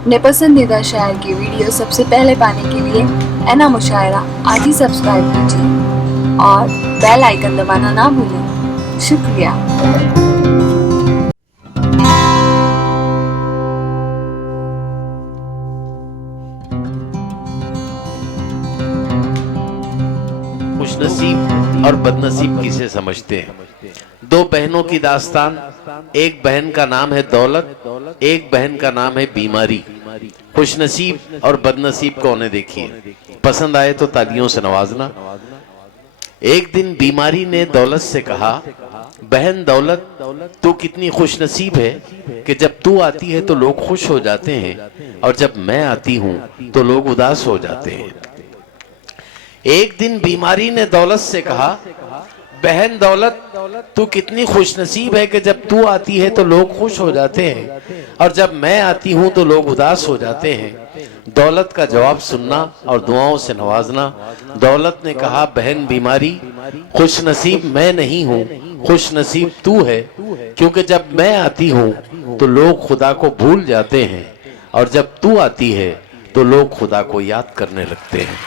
अपने पसंदीदा शायर की वीडियो सबसे पहले पाने के लिए एना मुशायरा आज ही सब्सक्राइब कीजिए और बेल आइकन दबाना ना भूलें। शुक्रिया। खुशनसीब और बदनसीब किसे समझते हैं? दो बहनों की दास्तान। एक बहन का नाम है दौलत, एक बहन का नाम है बीमारी। खुशनसीब और बदनसीब को उन्हें देखिए। पसंद आए तो तालियों से नवाजना। एक दिन बीमारी ने दौलत से कहा, बहन दौलत, तू कितनी खुशनसीब है कि जब तू आती है तो लोग खुश हो जाते हैं और जब मैं आती हूं तो लोग उदास हो जाते हैं। एक दिन बीमारी ने दौलत से कहा, बहन दौलत, तू कितनी खुशनसीब है कि जब तू आती है तो लोग खुश हो जाते हैं और जब मैं आती हूं तो लोग उदास हो जाते हैं। दौलत का जवाब सुनना और दुआओं से नवाजना। दौलत ने कहा, बहन बीमारी, खुशनसीब मैं नहीं हूं, खुशनसीब तू है, क्योंकि जब मैं आती हूं तो लोग खुदा को भूल जाते हैं और जब तू आती है तो लोग खुदा को याद करने लगते हैं।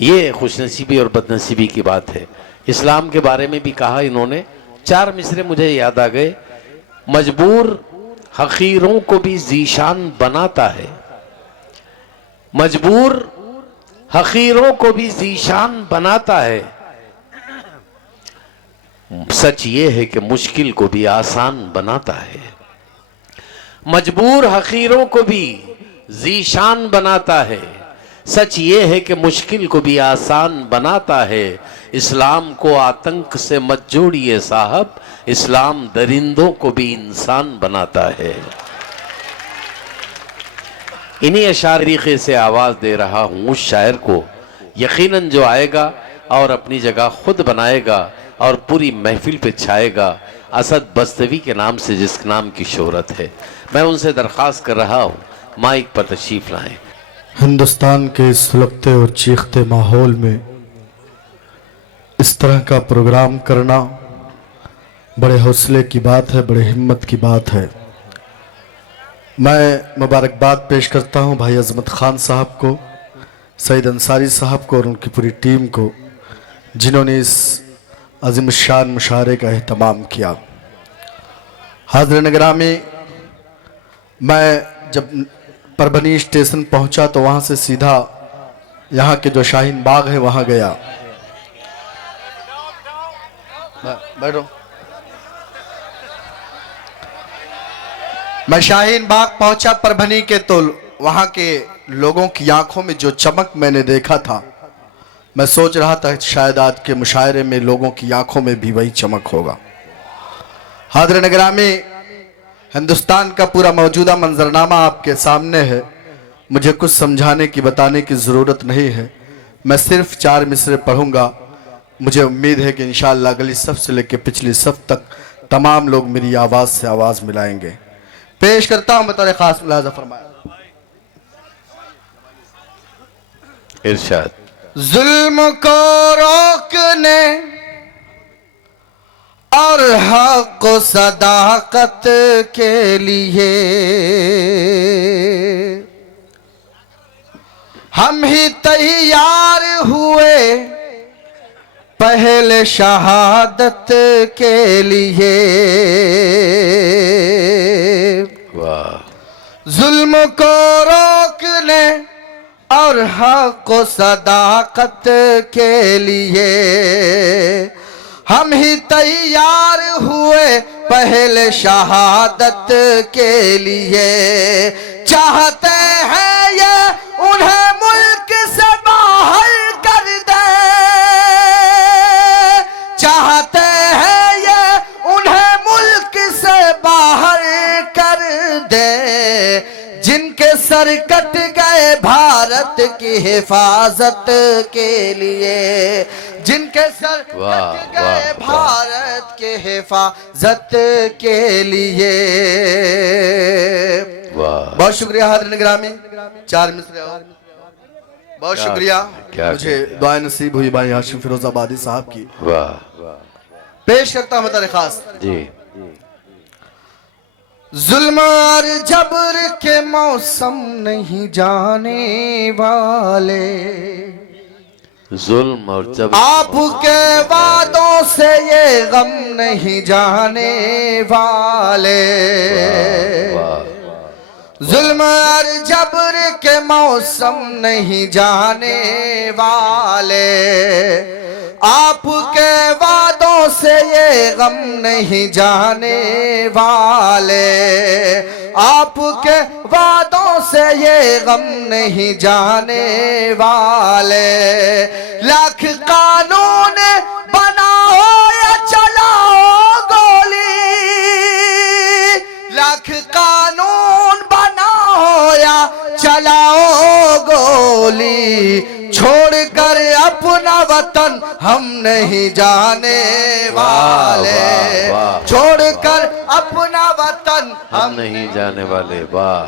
ये खुशनसीबी और बदनसीबी की बात है। इस्लाम के बारे में भी कहा इन्होंने। चार मिसरे मुझे याद आ गए। मजबूर हकीरों को भी जीशान बनाता है, मजबूर हकीरों को भी जीशान बनाता है। सच ये है कि मुश्किल को भी आसान बनाता है। मजबूर हकीरों को भी जीशान बनाता है। सच ये है कि मुश्किल को भी आसान बनाता है। इस्लाम को आतंक से मत जोड़िए साहब, इस्लाम दरिंदों को भी इंसान बनाता है। इन्हीं अशार तरीके से आवाज दे रहा हूं उस शायर को, यकीनन जो आएगा और अपनी जगह खुद बनाएगा और पूरी महफिल पे छाएगा, असद बस्तवी के नाम से जिस नाम की शोहरत है। मैं उनसे दरख्वास्त कर रहा हूं माइक पर तशरीफ लाएं। हिंदुस्तान के इस सुलगते और चीखते माहौल में इस तरह का प्रोग्राम करना बड़े हौसले की बात है, बड़े हिम्मत की बात है। मैं मुबारकबाद पेश करता हूं भाई अजमत खान साहब को, सईद अंसारी साहब को और उनकी पूरी टीम को, जिन्होंने इस अजीम शान मुशायरे का एहतमाम किया। हाज़िरीन गिरामी, मैं जब परभनी स्टेशन पहुंचा तो वहां से सीधा यहाँ के जो शाहीन बाग है वहां गया। बैठो। मैं शाहीन बाग पहुंचा परभनी के, तो वहां के लोगों की आंखों में जो चमक मैंने देखा था, मैं सोच रहा था शायद आज के मुशायरे में लोगों की आंखों में भी वही चमक होगा। हाज़िरीन गिरामी, हिंदुस्तान का पूरा मौजूदा मंजरनामा आपके सामने है। मुझे कुछ समझाने की, बताने की ज़रूरत नहीं है। मैं सिर्फ चार मिसरे पढ़ूंगा। मुझे उम्मीद है कि इंशाअल्लाह अगली सफ से लेकर पिछली सफ तक तमाम लोग मेरी आवाज़ से आवाज़ मिलाएंगे। पेश करता हूँ बतौर खास मुलाज़ा फरमाया। इरशाद। जुल्म को रोकने और हक व सदाकत के लिए हम ही तैयार हुए पहले शहादत के लिए। वाह। जुल्म को रोकने और हक व सदाकत के लिए हम ही तैयार हुए पहले शहादत के लिए। चाहते हैं ये उन्हें मुल्क से बाहर कर दे, चाहते हैं ये उन्हें मुल्क से बाहर कर दे, जिनके सर कट गए भारत की हिफाजत के लिए, जिनके सर कट गए भारत के हिफाजत के लिए। बहुत शुक्रिया हाज़िरीन गिरामी। चार मिसरे और बहुत शुक्रिया। मुझे दुआ नसीब हुई भाई हाशिम फिरोजाबादी साहब की। वाह। पेश करता हूं बतौर खास जी। जुल्म और जबर के मौसम नहीं जाने वाले, जुल्म और जबर आपके वादों से ये गम नहीं जाने वाले। जुल्म और जबर के मौसम नहीं जाने वाले, आपके वादों से ये गम नहीं जाने वाले, आपके वादों से ये गम नहीं जाने वाले। लाख कानून बनाओ या चलाओ गोली, लाख कानून बनाओ या चलाओ गोली, छोड़कर अपना वतन हम नहीं जाने वाले, छोड़कर अपना वतन हम नहीं जाने वाले। वाह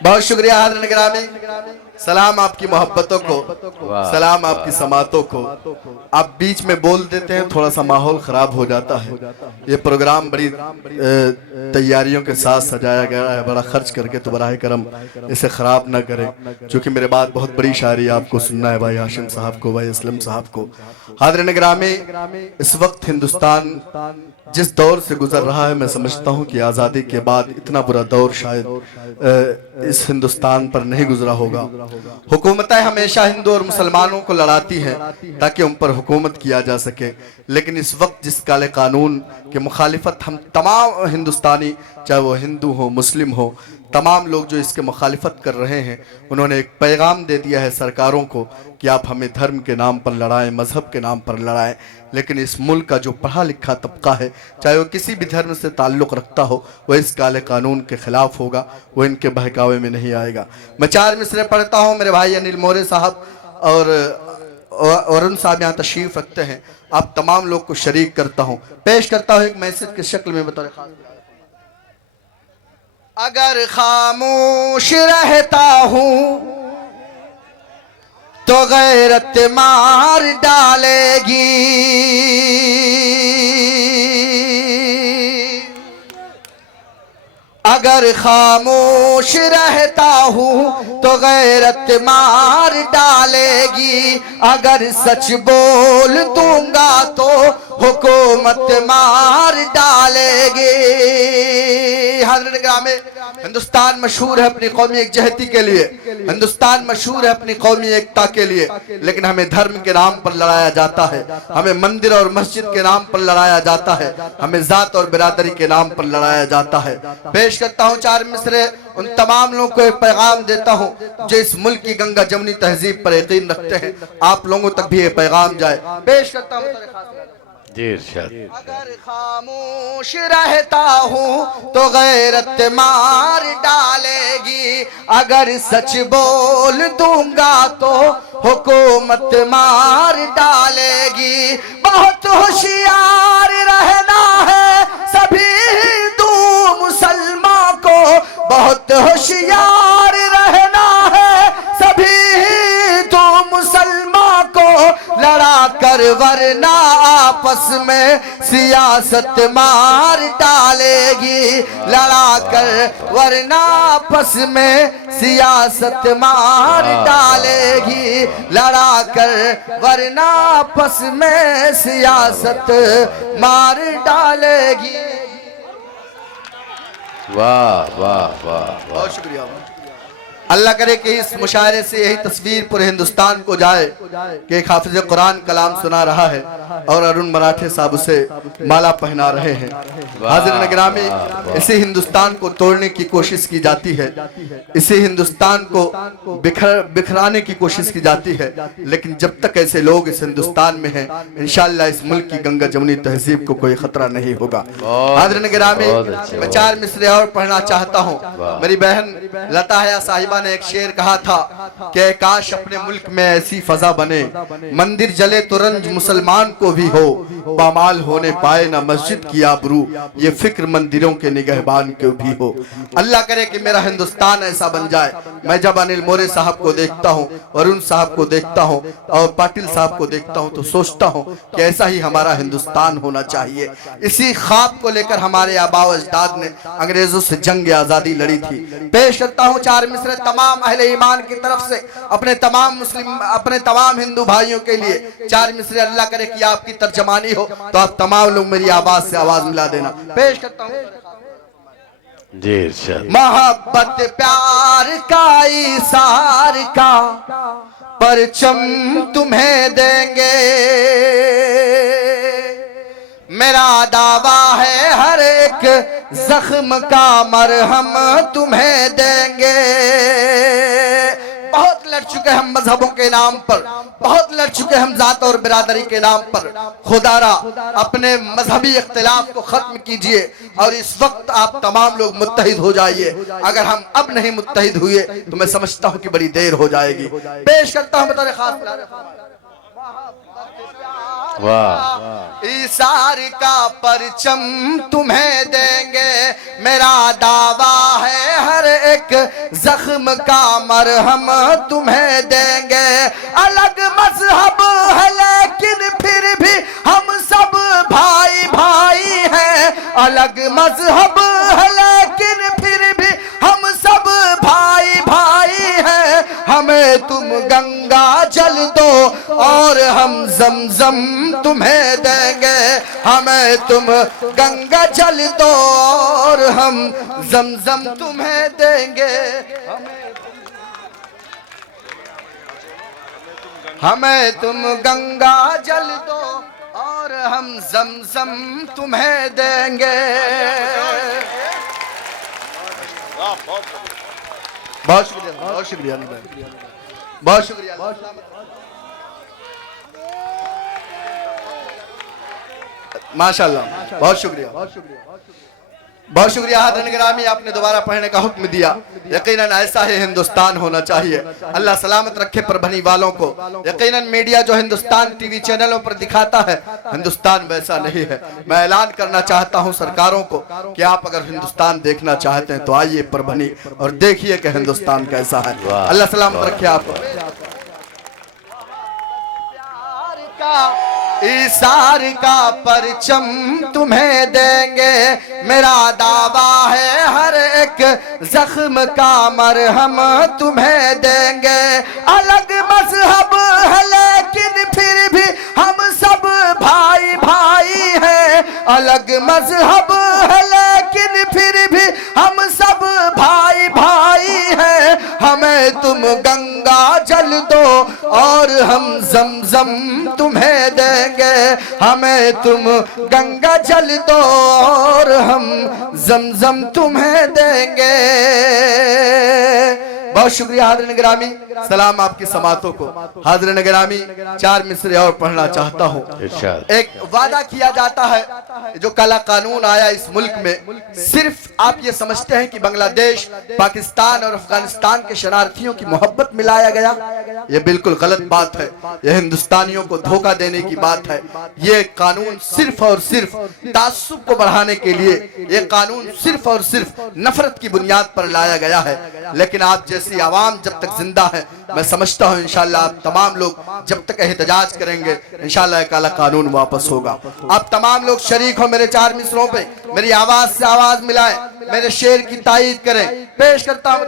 बहुत शुक्रिया हाज़िर गिरामी, सलाम आपकी मोहब्बतों को, सलाम आपकी समातों को। आप बीच में बोल देते हैं, थोड़ा सा माहौल खराब हो जाता है। ये प्रोग्राम बड़ी तैयारियों के साथ सजाया गया है, बड़ा खर्च करके, तो बराह करम इसे खराब ना करें, क्योंकि मेरे बाद बहुत बड़ी शायरी आपको सुनना है भाई हाशिम साहब को, भाई असलम साहब को। हाज़िर गिरामी, इस वक्त हिंदुस्तान जिस दौर से गुजर रहा है, मैं समझता हूँ कि आज़ादी के बाद इतना बुरा दौर शायद इस हिंदुस्तान पर नहीं गुजरा होगा। हुकूमतें हमेशा हिंदू और मुसलमानों को लड़ाती हैं ताकि उन पर हुकूमत किया जा सके, लेकिन इस वक्त जिस काले कानून के मुखालिफत हम तमाम हिंदुस्तानी, चाहे वो हिंदू हो मुस्लिम हो, तमाम लोग जो इसके मुखालिफत कर रहे हैं, उन्होंने एक पैगाम दे दिया है सरकारों को कि आप हमें धर्म के नाम पर लड़ाएं, मजहब के नाम पर लड़ाएं, लेकिन इस मुल्क का जो पढ़ा लिखा तबका है, चाहे वो किसी भी धर्म से ताल्लुक़ रखता हो, वह इस काले कानून के ख़िलाफ़ होगा, वो इनके बहकावे में नहीं आएगा। मैं 4 मिसरे पढ़ता हूँ, मेरे भाई अनिल मोरे साहब और अरुण साहब यहाँ तशरीफ़ रखते हैं, आप तमाम लोग को शरीक करता हूँ, पेश करता हूँ एक मैसेज की शक्ल में बतौर खास। अगर खामोश रहता हूँ तो गैरत मार डालेगी, अगर खामोश रहता हूँ तो गैरत मार डालेगी, अगर सच बोल दूंगा तो हुकूमत मार डालेगी। हज़रत ग्रामे, हिंदुस्तान मशहूर है अपनी कौमी एकजहती के लिए, हिंदुस्तान मशहूर है अपनी कौमी एकता के लिए, लेकिन हमें धर्म के नाम पर लड़ाया जाता है, हमें मंदिर और मस्जिद के नाम पर लड़ाया जाता है, हमें जात और बिरादरी के नाम पर लड़ाया जाता है। पेश करता हूँ 4 मिसरे, उन तमाम लोगों को एक पैगाम देता हूँ जो इस मुल्क की गंगा जमुनी तहजीब पर यकीन रखते हैं, आप लोगों तक भी ये पैगाम जाए। पेश करता हूँ अगर खामोश रहता हूँ तो गैरत मार डालेगी, अगर सच बोल दूंगा तो हुकूमत मार डालेगी। बहुत होशियार रहना है सभी हिंदू मुसलमान को, बहुत होशियार रहना है सभी हिंदू मुसलमान को, लड़ा कर वरना आपस में सियासत मार डालेगी, लड़ा कर वरना आपस में सियासत मार डालेगी, लड़ा कर वरना आपस में सियासत मार डालेगी। वाह वाह वाह, बहुत शुक्रिया। अल्लाह करे कि इस मुशायरे से यही तस्वीर पूरे हिंदुस्तान को जाए कि एक हाफिज कुरान कलाम सुना रहा है और अरुण मराठे साहब उसे माला पहना रहे हैं। हाज़िर गिरामी, इसी हिंदुस्तान को तोड़ने की कोशिश की जाती है, इसी हिंदुस्तान को बिखराने की कोशिश की जाती है, लेकिन जब तक ऐसे लोग इस हिंदुस्तान में हैं, इंशाअल्लाह इस मुल्क की गंगा जमुनी तहजीब को कोई खतरा नहीं होगा। हाज़िर गिरामी, मैं 4 मिसरे और पढ़ना चाहता हूँ। मेरी बहन लता हया साहिबा साहिबा ने एक शेर कहा था कि काश अपने मुल्क में ऐसी फजा बने, मंदिर जले तो रंज मुसलमान को भी हो, पामाल होने पाए ना मस्जिद की आबरू, ये फिक्र मंदिरों के निगहबान को भी हो। अल्लाह करे कि मेरा हिंदुस्तान ऐसा बन जाए। मैं जब अनिल मोरे साहब को देखता हूँ, वरुण साहब को देखता हूँ और पाटिल साहब को देखता हूँ तो सोचता हूँ कि ऐसा ही हमारा हिंदुस्तान होना चाहिए। इसी ख्वाब को लेकर हमारे आबा व अजदाद ने अंग्रेजों से जंग आजादी लड़ी थी। पेश करता हूँ 4 मिसरे तमाम अहले ईमान की तरफ से अपने तमाम हिंदू भाइयों के लिए। 4 मिसरे अल्लाह करे कि आपकी तर्जमानी हो तो आप तमाम लोग मेरी आवाज से आवाज मिला देना। पेश करता हूँ जी इरशाद। मोहब्बत प्यार का इसार का परचम तुम्हें देंगे, मेरा दावा है हर एक जख्म का मरहम तुम्हें देंगे। बहुत लड़ चुके हम मजहबों के नाम पर, बहुत लड़ चुके हम जात और बिरादरी के नाम पर। खुदारा अपने मजहबी इख्तिलाफ को खत्म कीजिए और इस वक्त आप तमाम लोग मुत्तहिद हो जाइए। अगर हम अब नहीं मुत्तहिद हुए तो मैं समझता हूँ कि बड़ी देर हो जाएगी। पेश करता हूँ बतौर खास इसार का परचम तुम्हें देंगे, मेरा दावा है हर एक जख्म का मरहम तुम्हें देंगे। अलग मजहब है लेकिन फिर भी हम सब भाई भाई हैं, अलग मजहब है लेकिन फिर भी हम सब भाई भाई हैं। हमें तुम गंगा जल दो और हम जमजम तुम्हें देंगे, हमें तुम गंगा जल दो और हम जमजम तुम्हें देंगे। हमें तुम गंगा जल दो और हम जमजम तुम्हें देंगे। बहुत शुक्रिया, बहुत शुक्रिया, बहुत शुक्रिया। माशाल्लाह, बहुत शुक्रिया, बहुत शुक्रिया। हाज़िरीन गिरामी, आपने दोबारा पढ़ने का हुक्म दिया। यकीनन ऐसा ही हिंदुस्तान होना चाहिए। अल्लाह सलामत रखे परभनी वालों को। यकीनन मीडिया जो हिंदुस्तान टीवी चैनलों पर दिखाता है, हिंदुस्तान वैसा नहीं है। मैं ऐलान करना चाहता हूं सरकारों को कि आप अगर हिंदुस्तान देखना चाहते हैं तो आइए परभनी और देखिए कि हिंदुस्तान कैसा है। अल्लाह सलामत रखे आपको। इसार का परचम तुम्हें देंगे, मेरा दावा है हर एक जख्म का मरहम तुम्हें देंगे। अलग मजहब है लेकिन फिर भी हम सब भाई भाई हैं, अलग मजहब है लेकिन फिर भी हम सब भाई भाई हैं। हमें तुम गंगा जल दो और हम जमजम तुम्हें देंगे, हमें तुम गंगा जल दो और हम जमजम तुम्हें देंगे। बहुत शुक्रिया हाज़िरीन गिरामी, सलाम आपकी समातों को। हाज़िरीन गिरामी, 4 मिसरे और पढ़ना चाहता हूँ। एक वादा किया जाता है जो काला कानून आया इस मुल्क में, सिर्फ आप ये समझते हैं कि बांग्लादेश, पाकिस्तान और अफगानिस्तान के शरणार्थियों की मोहब्बत में लाया गया। ये बिल्कुल गलत बात है। यह हिंदुस्तानियों को धोखा देने की बात है। ये कानून सिर्फ और सिर्फ तासुब को बढ़ाने के लिए, ये कानून सिर्फ और सिर्फ नफरत की बुनियाद पर लाया गया है। लेकिन आप जैसी आवाम जब तक जिंदा है, मैं समझता हूँ इंशाल्लाह आप तमाम लोग जब तक एहतजाज करेंगे इंशाल्लाह काला कानून वापस होगा। आप तमाम लोग शरीक हो मेरे 4 मिसरों पे, मेरी आवाज से आवाज मिलाएं, मेरे शेर की तायीद करें। पेश करता हूँ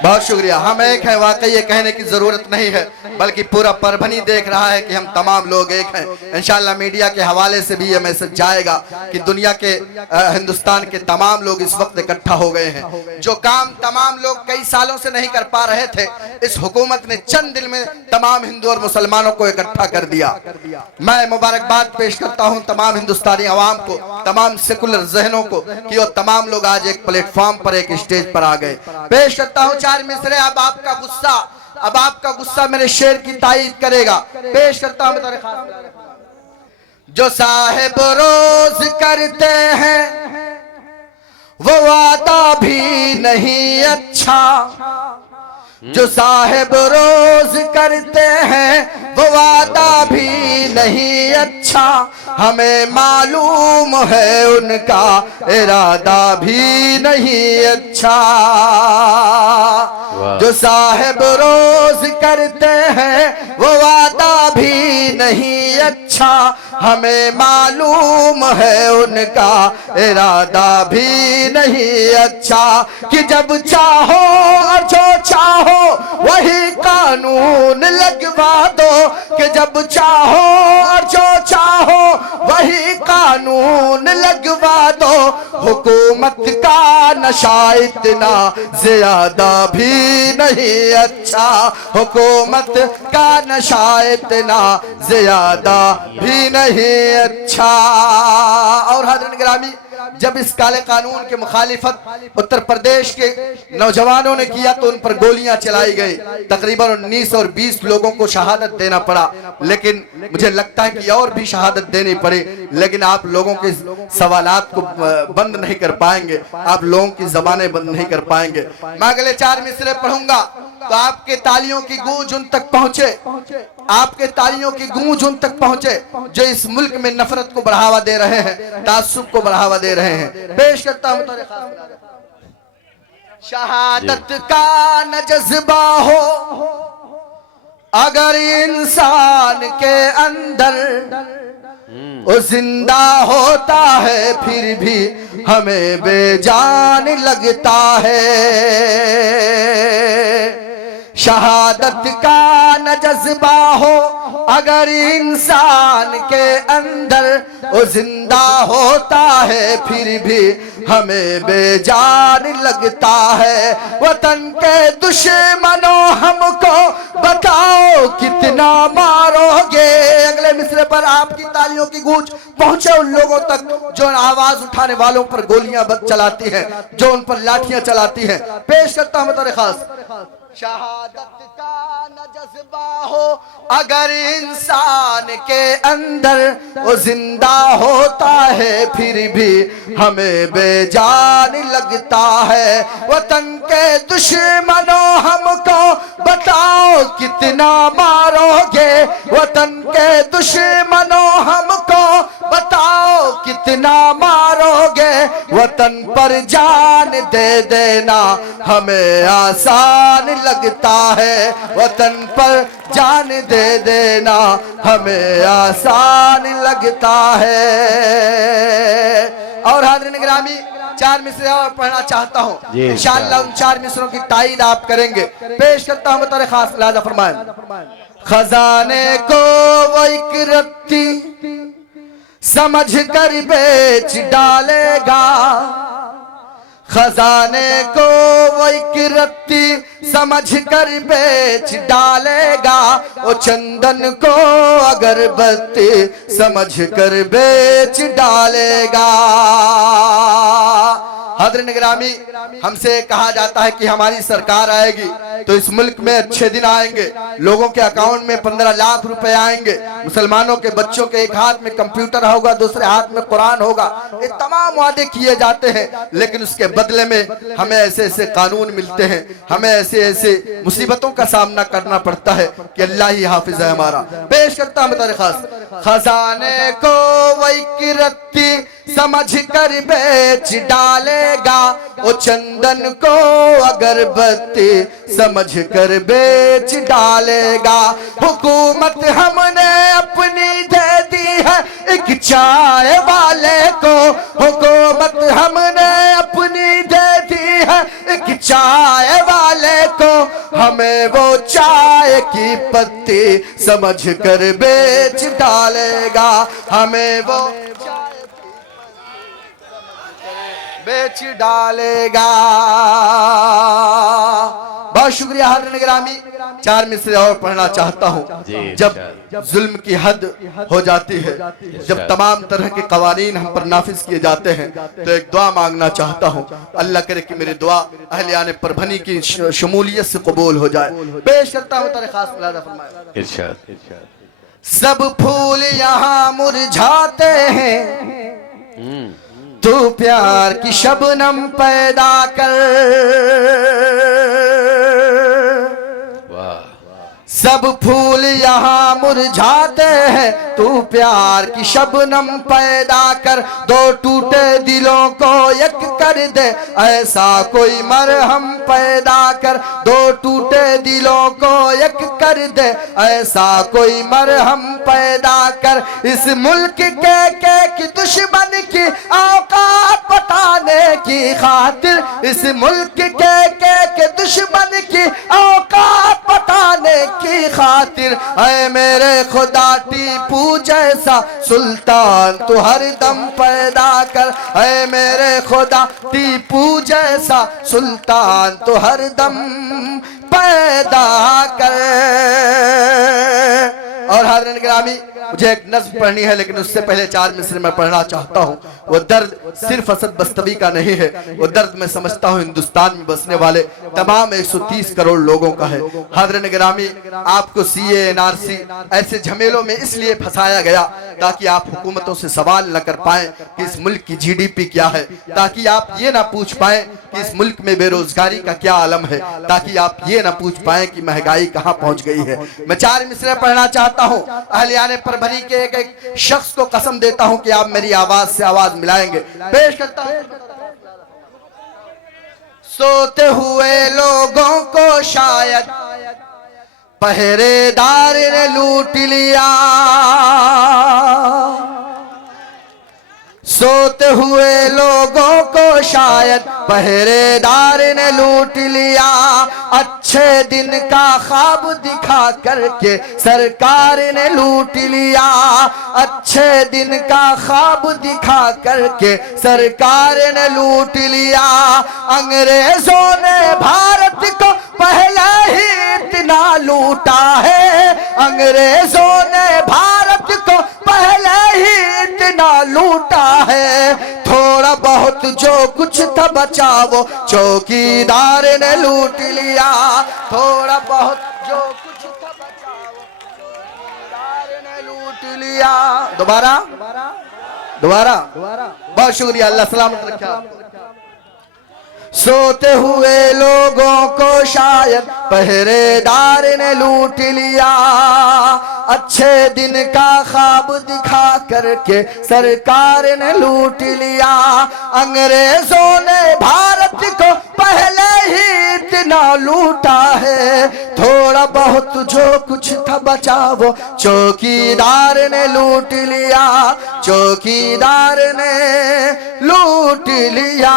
बहुत शुक्रिया। हम एक हैं, वाकई ये कहने की जरूरत नहीं है, बल्कि पूरा परभनी देख रहा है कि हम तमाम लोग एक हैं। इंशाल्लाह मीडिया के हवाले से भी ये मैसेज जाएगा कि दुनिया के हिंदुस्तान के तमाम लोग इस वक्त इकट्ठा हो गए हैं। जो काम तमाम लोग कई सालों से नहीं कर पा रहे थे, इस हुकूमत ने चंद दिन में तमाम हिंदू और मुसलमानों को इकट्ठा कर दिया। मैं मुबारकबाद पेश करता हूँ तमाम हिंदुस्तानी अवाम को, तमाम सेकुलर जहनों को कि वो तमाम लोग आज एक प्लेटफॉर्म पर, एक स्टेज पर आ गए। पेश करता हूँ 4 मिसरे। अब आपका गुस्सा मेरे शेर की तायीद करेगा। पेश करता हूं जो साहिब रोज करते हैं वो वादा भी नहीं अच्छा, जो साहिब रोज करते हैं वो वादा भी नहीं अच्छा, हमें मालूम है उनका इरादा भी नहीं अच्छा। जो साहिब रोज करते हैं वो वादा भी नहीं अच्छा, हमें मालूम है उनका इरादा भी नहीं अच्छा। कि जब चाहो और जो चाहो वही कानून लगवा दो, कि जब चाहो और जो चाहो वही कानून लगवा दो। हुकूमत का नशा इतना ज्यादा भी नहीं अच्छा, हुकूमत का नशा इतना ज्यादा भी नहीं अच्छा। और हज़रत गिरामी, जब इस काले कानून के मुखालिफत उत्तर प्रदेश के नौजवानों ने किया तो उन पर गोलियां चलाई गई। तकरीबन 19 और 20 लोगों को शहादत देना पड़ा, लेकिन मुझे लगता है कि और भी शहादत देनी पड़ी, लेकिन आप लोगों के सवालात को बंद नहीं कर पाएंगे, आप लोगों की जबानें बंद नहीं कर पाएंगे। मैं अगले 4 मिसरे पढ़ूंगा तो आपके तालियों की गूंज उन तक पहुंचे, आपके तालियों की गूंज उन तक पहुंचे जो इस मुल्क में नफरत को बढ़ावा दे रहे हैं, तासुब को बढ़ावा दे रहे हैं। पेश करता हूं शहादत का न जज्बा हो अगर इंसान के अंदर, वो जिंदा होता है फिर भी हमें बेजान लगता है। शहादत का न जज्बा हो अगर इंसान के अंदर, वो जिंदा होता है फिर भी हमें बेजान लगता है। वतन के दुश्मनों हमको बताओ कितना मारोगे। अगले मिसरे पर आपकी तालियों की गूंज पहुंचे उन लोगों तक जो आवाज उठाने वालों पर गोलियां चलाती हैं, जो उन पर लाठियां चलाती हैं। पेश करता हूं बतौर खास शहादत का न जज्बा हो अगर इंसान के अंदर, वो जिंदा होता है फिर भी हमें बेजान लगता है। वतन के दुश्मनों हमको बताओ कितना मारोगे, वतन के दुश्मनों हमको बताओ कितना मारोगे। वतन पर जान दे देना हमें आसान लगता है, वतन पर जान दे देना हमें आसान लगता है। और हाज़रीन गिरामी, 4 मिसरे और पढ़ना चाहता हूँ, इंशाअल्लाह उन 4 मिसरों की ताईद आप करेंगे। पेश करता हूँ बतौर खास लिहाजा फरमाएं। खजाने को वो एक रत्ती समझ कर बेच डालेगा, खजाने को वो एक रत्ती समझ कर बेच डालेगा। वो चंदन को अगरबत्ती समझ कर बेच डालेगा। हज़रत गिरामी, हमसे कहा जाता है कि हमारी सरकार आएगी तो इस मुल्क में अच्छे दिन आएंगे, लोगों के अकाउंट में 15 लाख रुपए आएंगे, मुसलमानों के बच्चों के एक हाथ में कंप्यूटर होगा, दूसरे हाथ में कुरान होगा। ये तमाम वादे किए जाते हैं, लेकिन उसके बदले में हमें ऐसे ऐसे कानून मिलते हैं, हमें ऐसे ऐसे मुसीबतों का सामना करना पड़ता है कि अल्लाह ही हाफिज है हमारा। पेश करता हूं बतौर खास खजाने को वही किरती समझ कर बेच डालेगा। वो चंदन को अगरबत्ती समझ कर बेच डालेगा। हुकूमत हमने अपनी दे दी है एक चाय वाले को, हुकूमत हमने अपनी दे दी है एक चाय वाले को। हमें वो चाय की पत्ती समझ कर बेच डालेगा, हमें वो बेच डालेगा। बहुत शुक्रिया हाज़रीन गिरामी, 4 मिसरे और पढ़ना चाहता हूँ। जब जुल्म की हद हो जाती है, जब तमाम तरह के कवानीन हम पर नाफिज किए जाते हैं, तो एक दुआ मांगना चाहता हूँ। अल्लाह करे कि मेरी दुआ अहलियाने परभनी की शमूलियत से कबूल हो जाए। पेश करता हूँ तारे खास फरमाए। सब फूल यहाँ मुरझाते हैं, तू प्यार की शबनम पैदा कर। वाह। सब फूल यहाँ मुरझाते हैं, तू प्यार की शबनम पैदा कर। दो टूटे दिलों को एक कर दे, ऐसा कोई मरहम पैदा कर। दो टूटे दिलों को एक कर दे, ऐसा कोई मरहम पैदा कर। इस मुल्क के दुश्मन की औकात बताने की खातिर, इस मुल्क के दुश्मन की औकात बताने की खातिर, ऐ मेरे खुदा टीपू जैसा सुल्तान तू हर दम पैदा कर। ऐ मेरे खुदा टीपू जैसा सुल्तान तू हर दम पैदा कर। और हाज़रीन गिरामी, मुझे एक नज़्म पढ़नी है, लेकिन उससे पहले 4 मिसरे मैं पढ़ना चाहता हूँ। वो दर्द सिर्फ असद बस्तवी का नहीं है, वो दर्द मैं समझता हूँ हिंदुस्तान में बसने वाले तमाम 130 करोड़ लोगों का है। हाज़रीन गिरामी, आपको CA NRC ऐसे झमेलों में इसलिए फंसाया गया ताकि आप हुकूमतों से सवाल न कर पाएं कि इस मुल्क की GDP क्या है, ताकि आप ये ना पूछ पाएं कि इस मुल्क में बेरोजगारी का क्या आलम है, ताकि आप ये ना पूछ पाएं कि महंगाई कहाँ पहुंच गई है। मैं 4 मिसरे पढ़ना चाहता हूँ। अहलियाने परभनी के एक शख्स को कसम देता हूँ कि आप मेरी आवाज से आवाज मिलाएंगे। पेश करता हूँ। सोते हुए लोगों को शायद पहरेदार ने लूट लिया, सोते हुए लोगों को शायद पहरेदार ने लूट लिया। अच्छे दिन का ख्वाब दिखा करके सरकार ने लूट लिया, अच्छे दिन का ख्वाब दिखा करके सरकार ने लूट लिया। अंग्रेजों ने भारत को पहले ही इतना लूटा है, अंग्रेजों ने भारत को पहले ही इतना लूटा है। थोड़ा बहुत जो कुछ था बचा वो चौकीदार ने लूट लिया, थोड़ा बहुत जो कुछ था बचा वो चौकीदार ने लूट लिया। दोबारा दोबारा, बहुत शुक्रिया, अल्लाह सलामत रखा। सोते हुए लोगों को शायद पहरेदार ने लूट लिया, अच्छे दिन का ख्वाब दिखा करके सरकार ने लूट लिया। अंग्रेजों ने भारत को पहले ही इतना लूटा है, थोड़ा बहुत जो कुछ था बचा वो चौकीदार ने लूट लिया, चौकीदार ने लूट लिया।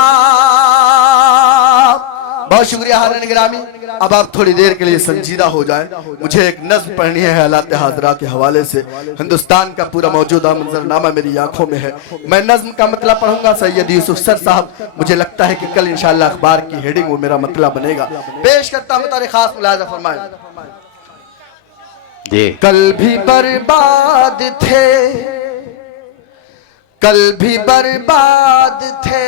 बहुत शुक्रिया हाज़रीन गिरामी। अब आप थोड़ी देर के लिए संजीदा हो जाएं। मुझे एक नज़्म पढ़नी है हालात हाज़रा के हवाले से। हिंदुस्तान का पूरा मौजूदा मंजरनामा मेरी आंखों में है। मैं नज़्म का मतलब पढ़ूंगा। सैयद यूसुफ सर साहब, मुझे लगता है कि कल इंशाअल्लाह अखबार की हेडिंग वो मेरा मतलब बनेगा। पेश करता हूँ, तारीख खास मुलाज़ा फरमाएं। कल भी बर्बाद थे, कल भी बर्बाद थे,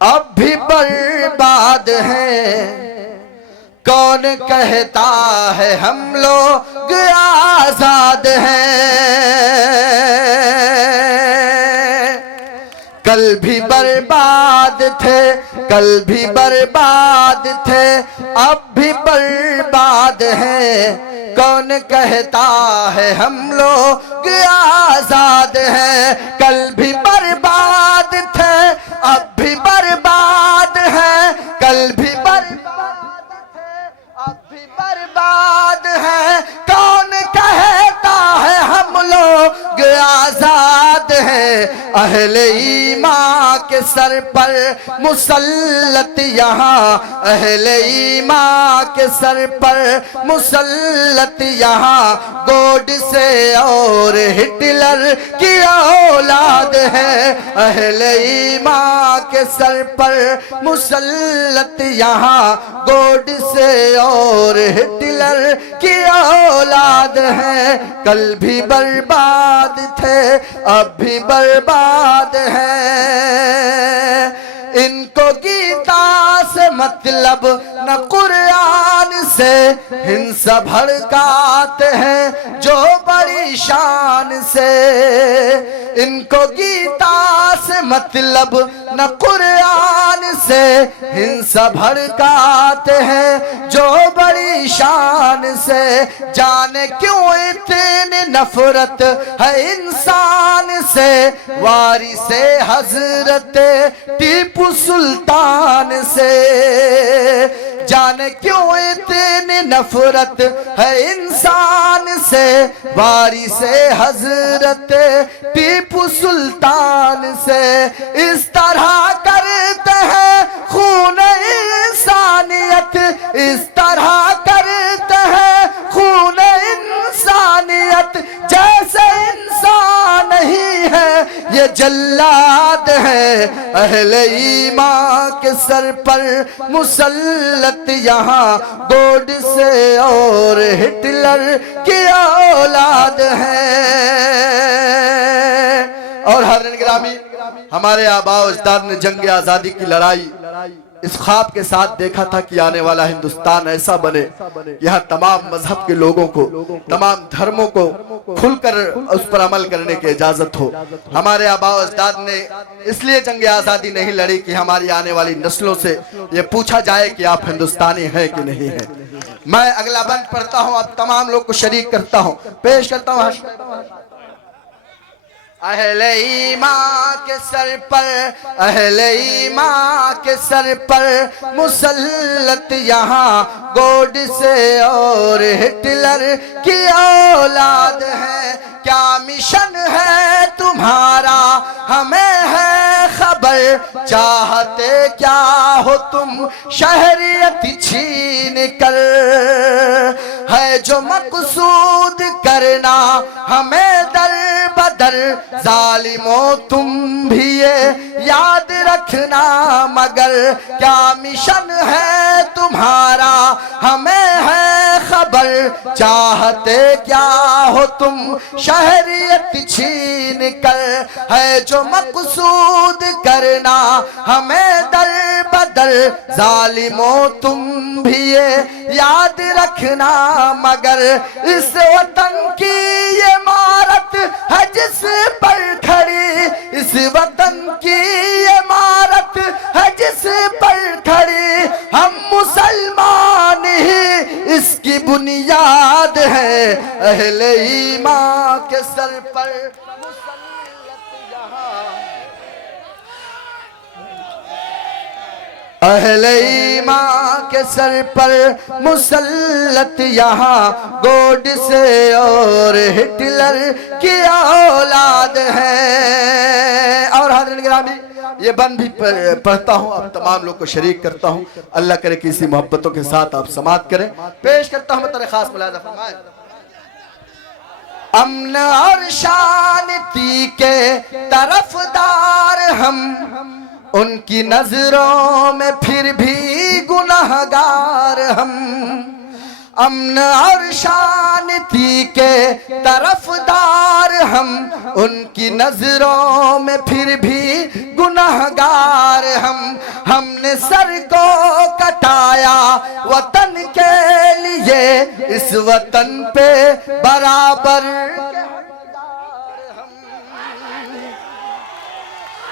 अब भी बर्बाद हैं। कौन कहता है हम लोग आजाद हैं। कल भी बर्बाद थे, कल भी बर्बाद थे, अब भी बर्बाद हैं। कौन कहता है हम लोग आजाद हैं। कल भी बर्बाद थे, अब भी बर्बाद हैं। कल भी बर्बाद थे, अब भी बर्बाद हैं। कौन कहता है हम लोग आजाद हैं। अहले ईमान के सर पर मुसल्लत यहाँ, अहले ईमान के सर पर मुसल्लत यहाँ। गोड से और हिटलर की औलाद है। अहले ईमान के सर पर मुसल्लत यहाँ, गोड से और हिटलर की औलाद है। कल भी बर्बाद थे, अब भी बर्बाद है। इनको गीता से मतलब न कुरान से, हिंसा भड़काते हैं जो बड़ी शान से। इनको गीता से मतलब न कुरान से, हिंसा भड़काते हैं जो बड़ी शान से। जाने क्यों इतनी नफरत है इंसान से, वारिसे हजरत टीपू सुल्तान से। जाने क्यों इतनी नफरत है इंसान से, वारिसे हजरत टीपू सुल्तान से। इस तरह करते हैं खून इंसानियत, इस तरह करते हैं खून इंसानियत। जैसे इंसान नहीं है ये जल्लाद है, अहले ईमान के सर पर मुसल्लत यहाँ गोड से और हिटलर की औलाद है। और हज़रत गिरामी, हमारे आबा अजदाद ने जंग आजादी की लड़ाई इस ख्वाब के साथ देखा था कि आने वाला हिंदुस्तान ऐसा बने, यहाँ तमाम मजहब के लोगों को, तमाम धर्मों को खुलकर उस पर अमल करने की इजाजत हो। हमारे आबा अजदाद ने इसलिए जंग आजादी नहीं लड़ी कि हमारी आने वाली नस्लों से ये पूछा जाए कि आप हिंदुस्तानी हैं कि नहीं है। मैं अगला बंद पढ़ता हूँ, अब तमाम लोग को शरीक करता हूँ, पेश करता हूँ। अहले ईमान के सर पर, अहले ईमान के सर पर मुसल्लत यहाँ गोड से और हिटलर की औलाद है। क्या मिशन है तुम्हारा हमें है खबर, चाहते क्या हो तुम शहरियत छीन कर। है जो मकसूद करना हमें दर बदर, जालिमो तुम भी ये याद रखना मगर। क्या मिशन है तुम्हारा हमें है खबर, चाहते क्या हो तुम शहरियत छीन कर। है जो मकसूद करना हमें दर बदर, जालिमो तुम भी ये याद रखना मगर। इस वतन की ये इमारत है जिस पर खड़ी, इस वतन की इमारत है जिस पर खड़ी, हम मुसलमान ही इसकी बुनियाद है। अहले ईमान के सर पर मुसल्लत यहाँ, अहले ईमान के सर पर मुसल्लत यहाँ गोड से और हिटलर की औलाद है। और हज़रत गिरामी, ये बंद भी पढ़ता हूँ, अब तमाम लोग को शरीक करता हूँ। अल्लाह करे कि इसी मोहब्बतों के साथ आप समात करें। पेश करता हूँ मैं खास मुलाज़ा फरमाए। अमन और शांति के तरफदार हम, उनकी नजरों में फिर भी गुनहगार हम। अमन और शांति के तरफदार हम, उनकी नजरों में फिर भी गुनहगार हम। हमने सर को कटाया वतन के लिए, इस वतन पे बराबर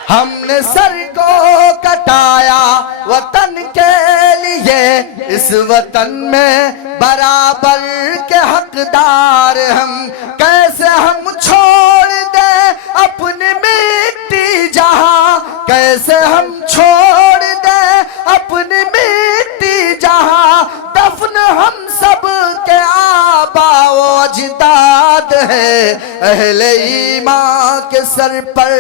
हमने सर को कटाया वतन के लिए, इस वतन में बराबर के हकदार हम। कैसे हम छोड़ दें अपनी मिट्टी जहाँ, कैसे हम छोड़ दें अपनी मिट्टी जहाँ, दफन हम सब के आबा व अजदाद है। अहले ईमान के सर पर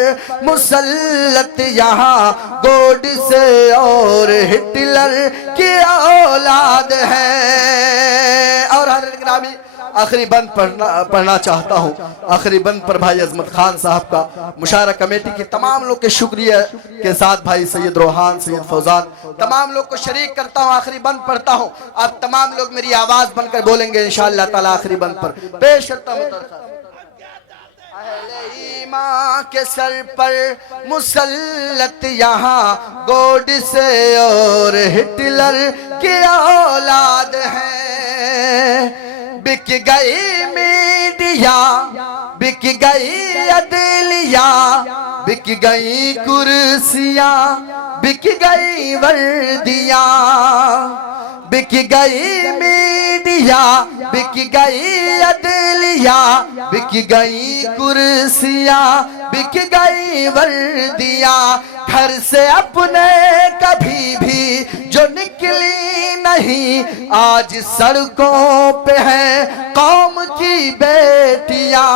मुसल्लत यहाँ गोड से और हिटलर की औलाद है। और हज़रत गिरामी, आखिरी बंद पढ़ना चाहता हूँ। आखिरी बंद पर भाई अजमत खान साहब का मुशायरा कमेटी की तमाम लोग के शुक्रिया के साथ भाई सैयद रोहान, सैयद फौजान, तमाम लोग को शरीक करता हूँ। आखिरी बंद पढ़ता हूँ, आप तमाम लोग मेरी आवाज बनकर बोलेंगे इंशाअल्लाह ताला। आखिरी बंद पर पेश करता हूँ। माँ के सर पर मुसल्लत यहाँ गोड से और हिटलर की औलाद है। बिक गई मीडिया, बिक गई अदलिया, बिक गई कुर्सियाँ, बिक गई वर्दियाँ, बिक गई मीडिया, बिक गई अदलिया, बिक गई कुर्सियाँ, बिक गई वर्दियाँ। घर से अपने कभी भी जो निकली नहीं, आज सड़कों पे है कौम की बेटियाँ।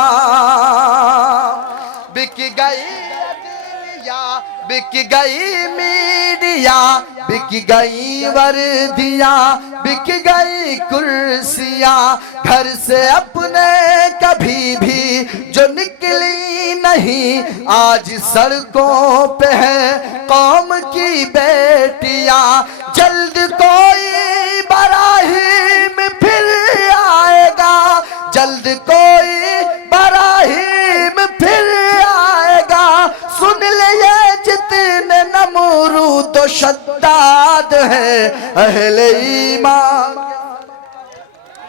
बिक गई अदलिया, बिक गई मीडिया, बिक गई वर्दियाँ, बिक गई कुर्सियाँ। घर से अपने कभी भी जो निकली नहीं, आज सड़कों पे है कौम की बेटियाँ। जल्द कोई बराहीम फिर आएगा, जल्द कोई बराहीम फिर आएगा। सुन ले ये जितने नमरूद व शद्दाद है अहले ईमान।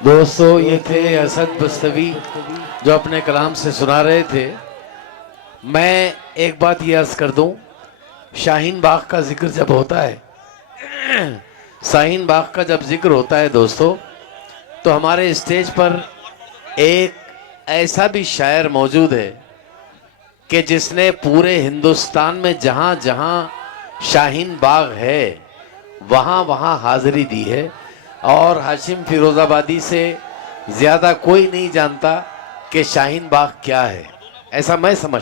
दोस्तों, ये थे असद बस्तवी जो अपने कलाम से सुना रहे थे। मैं एक बात ये अर्ज कर दूं, शाहीन बाग का जिक्र जब होता है, शाहीन बाग का जब जिक्र होता है दोस्तों, तो हमारे स्टेज पर एक ऐसा भी शायर मौजूद है कि जिसने पूरे हिंदुस्तान में जहाँ जहाँ शाहीन बाग है वहाँ वहाँ हाजिरी दी है, और हाशिम फिरोजाबादी से ज़्यादा कोई नहीं जानता कि शाहीन बाग क्या है, ऐसा मैं समझता